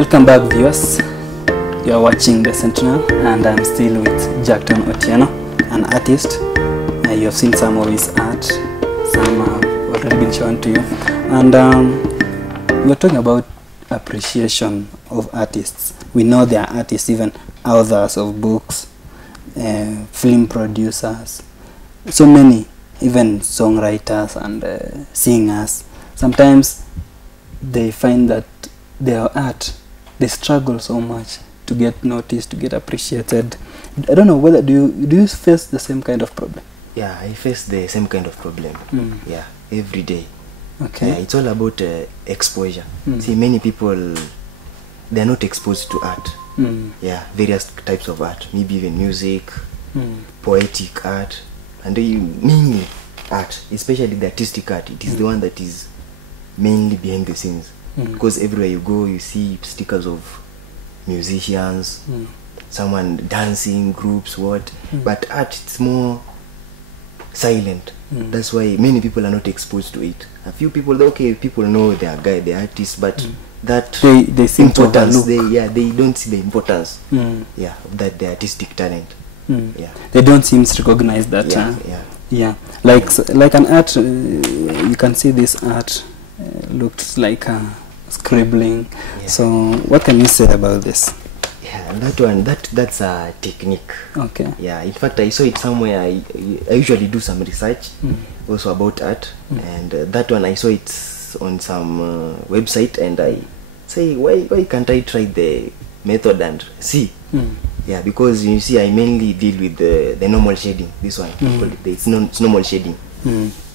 Welcome back, viewers. You are watching the Sentinel, and I'm still with Jackton Otieno, an artist. You have seen some of his art, some have already been shown to you, and we're talking about appreciation of artists. We know there are artists, even authors of books, film producers, so many, even songwriters and singers. Sometimes they find that their art, they struggle so much to get noticed, to get appreciated. I don't know whether do you face the same kind of problem? Yeah, I face the same kind of problem. Yeah, every day. Okay. Yeah, it's all about exposure. See, many people, they're not exposed to art. Yeah, various types of art, maybe even music, poetic art, and mainly art, especially the artistic art. It is the one that is mainly behind the scenes. Because everywhere you go, you see stickers of musicians, someone dancing, groups, what. But art, it's more silent. That's why many people are not exposed to it. A few people, okay, people know they are artists, but that they seem to overlook. They don't see the importance. Yeah, of that the artistic talent. Yeah, they don't seem to recognize that. Yeah. Like an art, you can see this art looks like scribbling. So what can you say about this? Yeah, that one, that's a technique. Okay. Yeah, in fact I saw it somewhere. I usually do some research also about art, and that one I saw it on some website, and I say, why can't I try the method and see? Yeah, because you see, I mainly deal with the normal shading. This one, it's normal shading.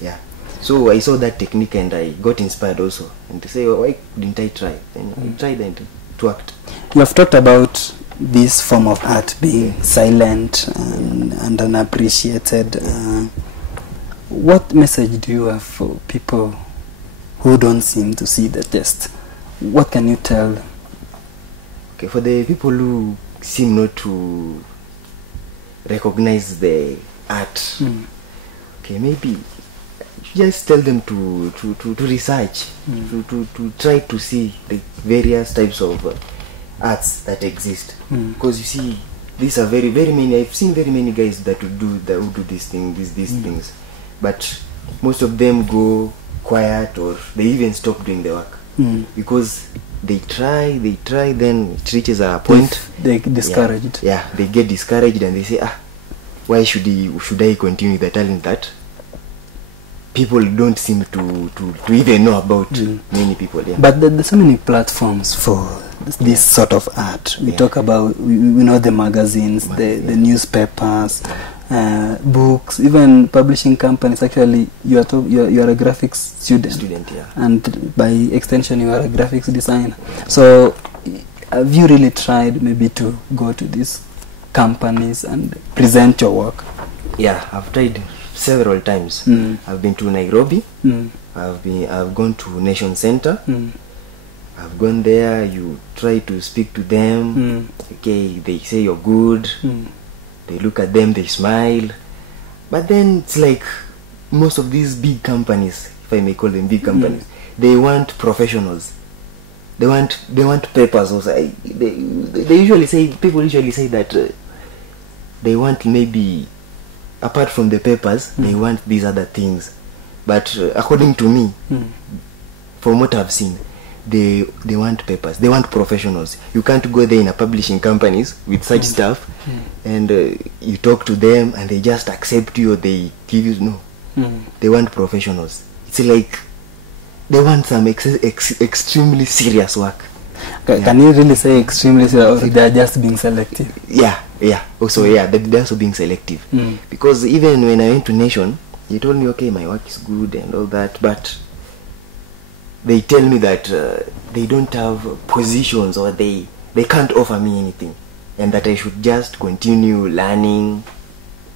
Yeah. So I saw that technique and I got inspired also, and to say, why didn't I try? And I tried, and it worked. You have talked about this form of art being silent and unappreciated. What message do you have for people who don't seem to see the test? What can you tell them? Okay, for the people who seem not to recognize the art, okay, maybe just tell them to research, to try to see the various types of arts that exist. Because you see, these are very many. I've seen very many guys that who do these things, but most of them go quiet, or they even stop doing the work because they try, then it reaches a point they get discouraged. Yeah, they get discouraged, and they say, why should I continue the talent that people don't seem to even know about? Many people. But there's so many platforms for this sort of art. We talk about, we know the magazines, the newspapers, books, even publishing companies. Actually, you are a graphics student, and by extension you are a graphics designer. So have you really tried maybe to go to these companies and present your work? Yeah, I've tried several times. I've been to Nairobi. I've gone to Nation Center. I've gone there. You try to speak to them. Okay, they say you're good. They look at them, they smile. But then it's like most of these big companies, if I may call them big companies, they want professionals. They want papers also. They usually say, people usually say that they want, maybe apart from the papers, they want these other things. But according to me, from what I've seen, they want papers. They want professionals. You can't go there in a publishing companies with such stuff, and you talk to them and they just accept you, or they give you They want professionals. It's like they want some extremely serious work. Can you really say extremely serious, or they are just being selective? Yeah. Also, they're also being selective. Because even when I went to Nation, they told me, okay, my work is good and all that, but they tell me that they don't have positions, or they can't offer me anything, and that I should just continue learning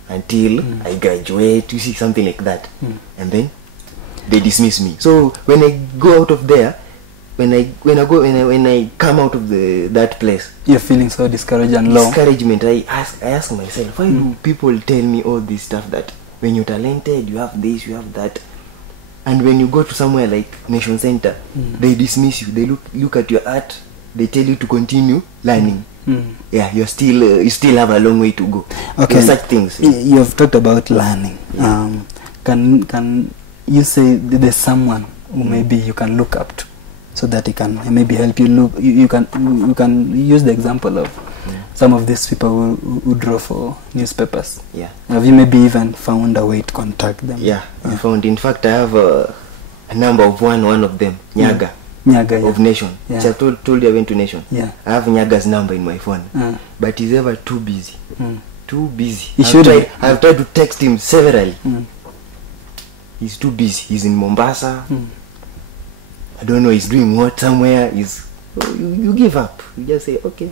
until I graduate. You see, something like that. And then they dismiss me. So when I go out of there, when I come out of that place, you're feeling so discouraged and low. Discouragement. I ask myself, why do people tell me all this stuff, that when you're talented, you have this, you have that, and when you go to somewhere like Nation Center, they dismiss you. They look at your art, they tell you to continue learning. Yeah, you still have a long way to go. Okay. There's such things. You have talked about learning. Can you say there's someone who maybe you can look up to, so that he can maybe help you look? You can use the example of some of these people who draw for newspapers. Yeah. Have you maybe even found a way to contact them? Yeah, I found. In fact, I have a number of one of them, Nyaga. Nyaga, of Nation. Yeah. So I told you I went to Nation. Yeah. I have Nyaga's number in my phone, but he's ever too busy. Too busy. I've tried to text him severally. He's too busy. He's in Mombasa. I don't know. He's doing what somewhere. You give up. You just say, okay,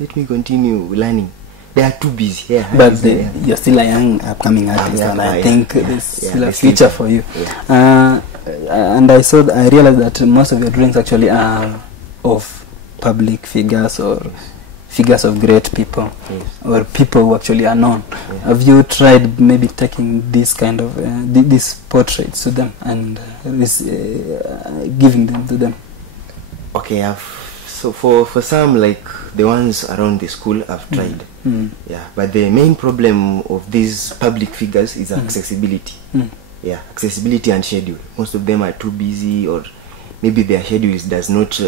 let me continue learning. They are too busy. Yeah, but you're still a young upcoming artist, and I think there's still a future for you. Yeah. And I realized that most of your drawings actually are of public figures or figures of great people, or people who actually are known. Have you tried maybe taking this kind of these portraits to them and giving them to them? Okay, so for some, like the ones around the school, I've tried. Yeah, but the main problem of these public figures is accessibility. Yeah, accessibility and schedule. Most of them are too busy, or maybe their schedule does not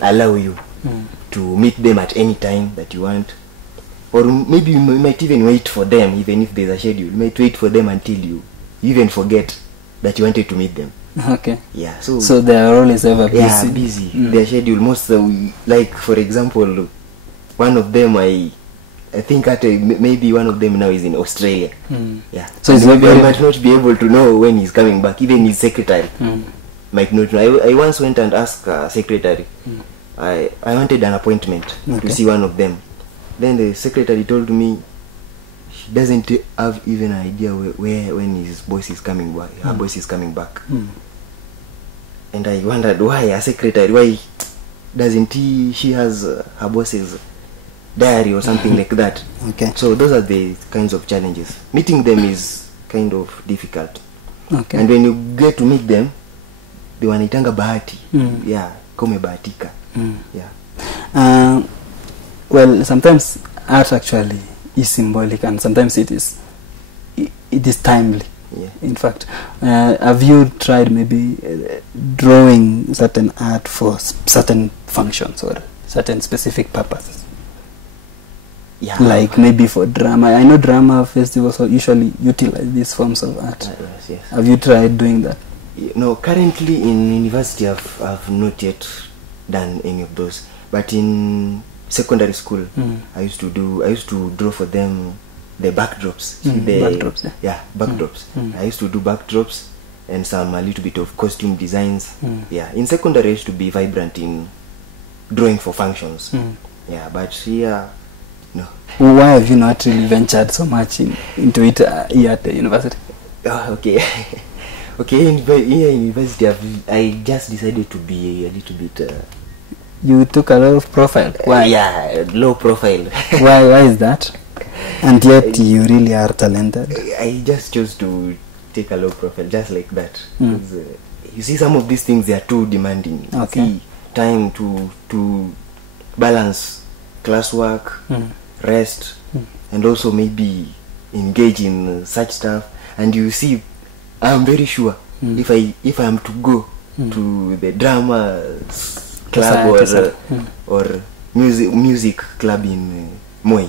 allow you to meet them at any time that you want, or maybe you might even wait for them. Even if there's a schedule, you might wait for them until you even forget that you wanted to meet them. Okay. Yeah, so they are always ever busy. Yeah, busy. Their schedule, most like for example, one of them I think maybe one of them now is in Australia. Yeah. So he might not be able to know when he's coming back. Even his secretary might not know. I once went and asked secretary. I wanted an appointment to see one of them. Then the secretary told me she doesn't have even an idea when his boss is coming back. Her boss is coming back. And I wondered why a secretary, why doesn't she has her boss's diary or something like that. Okay. So those are the kinds of challenges. Meeting them is kind of difficult. Okay. And when you get to meet them, they wanaitanga bahati. Yeah, kome bahatika. Yeah. Well, sometimes art actually is symbolic, and sometimes it is timely. Yeah. In fact, have you tried maybe drawing certain art for certain functions or certain specific purposes? Yeah. Like maybe for drama. I know drama festivals usually utilize these forms of art. Yes. Have you tried doing that? No, currently in university I've not yet done any of those. But in secondary school, I used to draw for them the backdrops. Backdrops. Yeah, backdrops. I used to do backdrops and a little bit of costume designs. Yeah, in secondary I used to be vibrant in drawing for functions. Yeah, but here, no. Why have you not really ventured so much into it here at the university? Okay. Okay, in university I just decided to be a little bit... You took a lot of profile. Why? Yeah, low profile. Why is that? And yet you really are talented. I just chose to take a low profile, just like that. You see, some of these things, they are too demanding. Okay. See, time to balance classwork, rest, and also maybe engage in such stuff. And you see, I'm very sure if I am to go to the drama club or music club in Moi,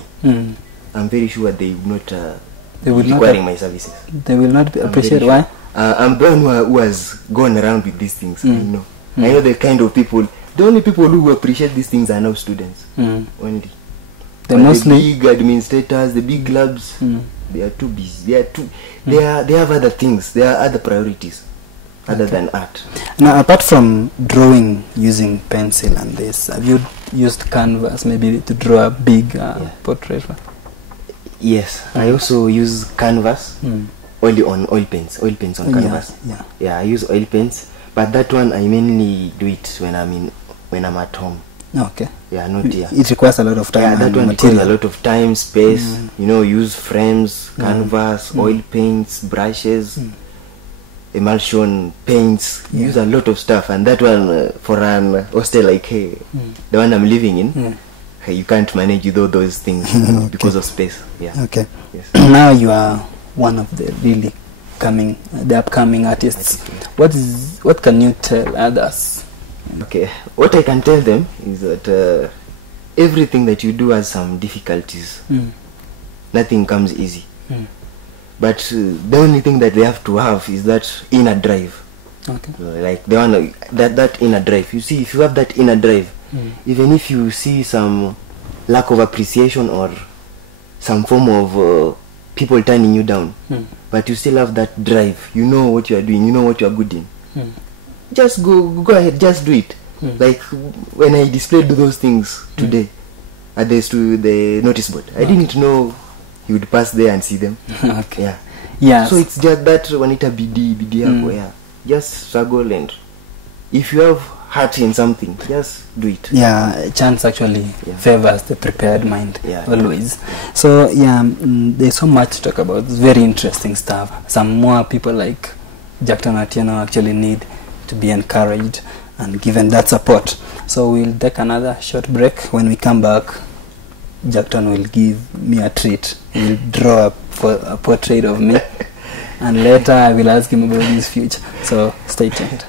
I'm very sure they would not be requiring my services. They will not appreciate. Why? I'm the one who has gone around with these things. I know the kind of people. The only people who appreciate these things are now students only. The big administrators, the big clubs, they are too busy. They have other things. There are other priorities other than art. Now, apart from drawing using pencil and this, have you used canvas maybe to draw a big portrait? Yes, I also use canvas only on oil paints on canvas. Yeah, I use oil paints, but that one I mainly do it when I'm at home. Okay. Yeah, not here. It requires a lot of time. Yeah, that one requires a lot of time, space. Use frames, canvas, oil paints, brushes. emulsion, paints, use a lot of stuff, and that one for an hostel like the one I'm living in, you can't manage with all those things because of space. Yeah. Okay. Yes. Now you are one of the really the upcoming artists. What can you tell others? Okay, what I can tell them is that everything that you do has some difficulties. Nothing comes easy. But the only thing that they have to have is that inner drive. Okay. Like the one that inner drive. You see, if you have that inner drive, even if you see some lack of appreciation or some form of people turning you down, but you still have that drive. You know what you are doing. You know what you are good in. Just go ahead. Just do it. Like when I displayed those things today at the notice board, I didn't know you would pass there and see them. Okay. Yeah. So it's just that wanita bidii hapo. Yeah. Just struggle, and if you have heart in something, just do it. Yeah, chance actually favors the prepared mind. Yeah. Always. So there's so much to talk about. It's very interesting stuff. Some more people like Jackton Atieno actually need to be encouraged and given that support. So we'll take another short break. When we come back, Jackton will give me a treat. He'll draw a portrait of me, and later I will ask him about his future. So stay tuned.